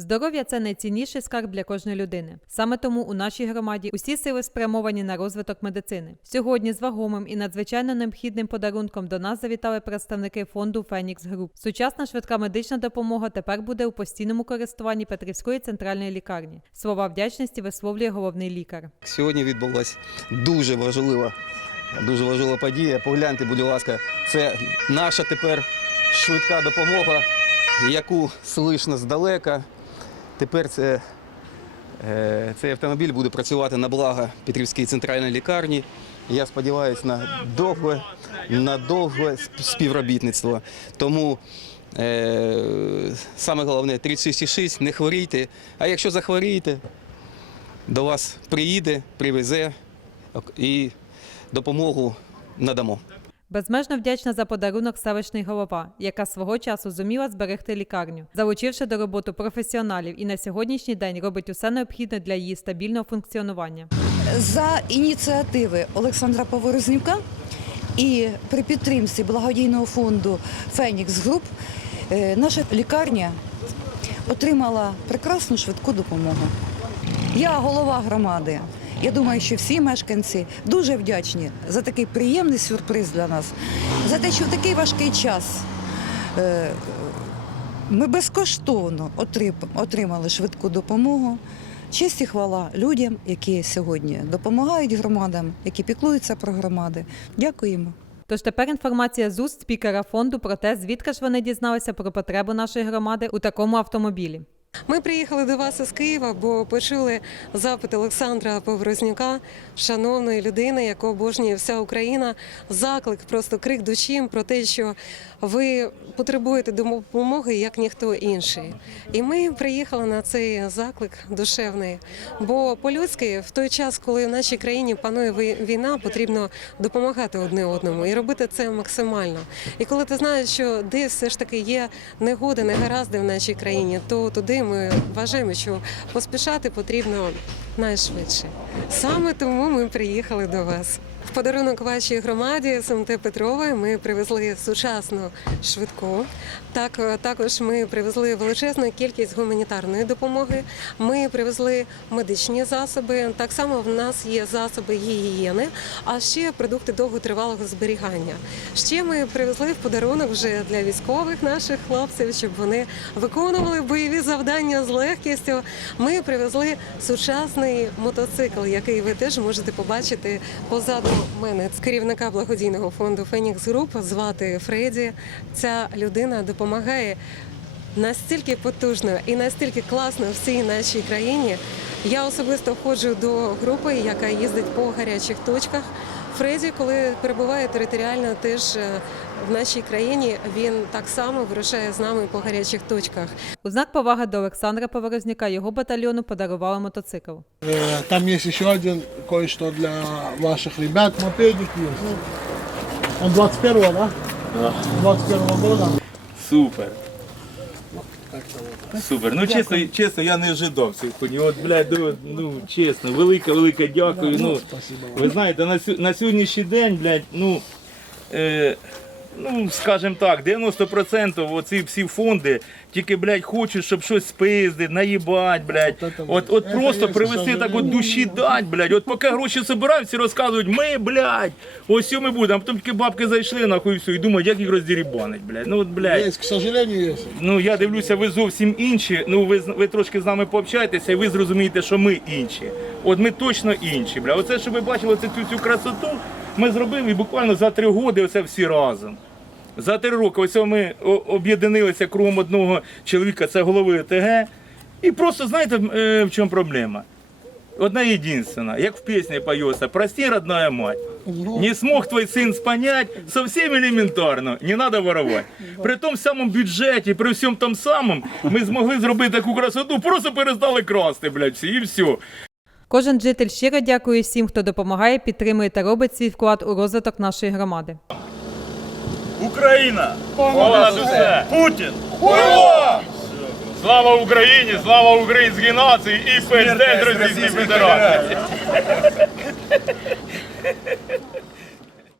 Здоров'я це найцінніший скарб для кожної людини. Саме тому у нашій громаді усі сили спрямовані на розвиток медицини. Сьогодні з вагомим і надзвичайно необхідним подарунком до нас завітали представники фонду Фенікс Груп. Сучасна швидка медична допомога тепер буде у постійному користуванні Петрівської центральної лікарні. Слова вдячності висловлює головний лікар. Сьогодні відбулася дуже важлива, дуже важлива подія. Погляньте, будь ласка, це наша тепер швидка допомога, яку слышно здалека. Тепер це, е, цей автомобіль буде працювати на благо Петрівської центральної лікарні. Я сподіваюся на довге, на довге співробітництво. Тому е, саме головне 36,6, не хворійте. А якщо захворієте, до вас приїде, привезе і допомогу надамо. Безмежно вдячна за подарунок селищний голова, яка свого часу зуміла зберегти лікарню, залучивши до роботи професіоналів і на сьогоднішній день робить усе необхідне для її стабільного функціонування. за ініціативи Олександра Поворознюка і при підтримці благодійного фонду Фенікс Груп е, наша лікарня отримала прекрасну швидку допомогу. Я голова громади. Я думаю, що всі мешканці дуже вдячні за такий приємний сюрприз для нас, за те, що в такий важкий час е, ми безкоштовно отримали швидку допомогу. Честь і хвала людям, які сьогодні допомагають громадам, які піклуються про громади. Дякуємо. Тож тепер інформація з уст спікера фонду про те, звідки ж вони дізналися про потребу нашої громади у такому автомобілі. Ми приїхали до вас із Києва, бо почули запит Олександра Поврознюка, шановної людини, яку обожнює вся Україна. Заклик, просто крик душі про те, що ви потребуєте допомоги як ніхто інший. І ми приїхали на цей заклик душевний. Бо по-людськи, в той час, коли в нашій країні панує війна, потрібно допомагати одне одному і робити це максимально. І коли ти знаєш, що десь все ж таки є негоди, негаразди в нашій країні, то туди ми вважаємо, що поспішати потрібно найшвидше. Саме тому ми приїхали до вас. В подарунок вашій громаді СМТ Петрової ми привезли сучасну швидку. Так е, також ми привезли величезну кількість гуманітарної допомоги. Ми привезли медичні засоби. Так само в нас є засоби гігієни, а ще продукти довготривалого зберігання. Ще ми привезли в подарунок вже для військових наших хлопців, щоб вони виконували бойові завдання з легкістю. Ми привезли сучасний мотоцикл, який ви теж можете побачити позаду мене. З керівника благодійного фонду Фенікс Груп звати Фреді. Ця людина допомагає настільки потужно і настільки класно всій нашій країні. Я особисто входжу до групи, яка їздить по гарячих точках. Фреді, коли перебуває територіально, теж е, в нашій країні він так само вирушає з нами по гарячих точках. У знак поваги до Олександра Поворознюка його батальйону подарували мотоцикл. Э, Там есть еще один кое-что для ваших ребят. Мопедик есть. Он 21-го, да? Да. 21-го года. Супер. Супер. Ну чесно, чесно, я не ожидав цих. От, блядь, ну, ну чесно, велике, велике дякую. Ну, ви знаєте, на, на сьогоднішній день, блядь, ну, е, ну, скажімо так, 90% оці всі фонди тільки, блядь, хочуть, щоб щось спиздити, наїбать, блядь. От От, от просто привезти так от душі дать, блядь. От поки гроші збирають, всі розказують, ми, блядь, ось що ми будемо. А потім тільки бабки зайшли, нахуй, все, і думають, як їх роздірібанить, блядь. Ну, от, блядь. К сожалению, есть. Ну я дивлюся, ви зовсім інші. Ну ви ви трошки з нами пообщаєтеся, і ви зрозумієте, що ми інші. От ми точно інші. Бля, оце, що ви бачили це цю цю красоту, ми зробили і буквально за три роки оце всі разом. За три роки ось ми о- об'єдналися кругом одного чоловіка, це голови ОТГ. І просто знаєте, е, в чому проблема? Одна єдинственна, як в пісні поется, прости, родная мать. Не смог твой сын спонять, совсем элементарно, не надо воровать. При тому самому бюджеті, при всьому тому самому, ми змогли зробити таку красоту, просто перестали красти, блядь, всі, і все. Кожен житель щиро дякує всім, хто допомагає, підтримує та робить свій вклад у розвиток нашої громади. Україна! Понад усе! Путін! Слава Україні! Слава українській нації і президент Російської Федерації!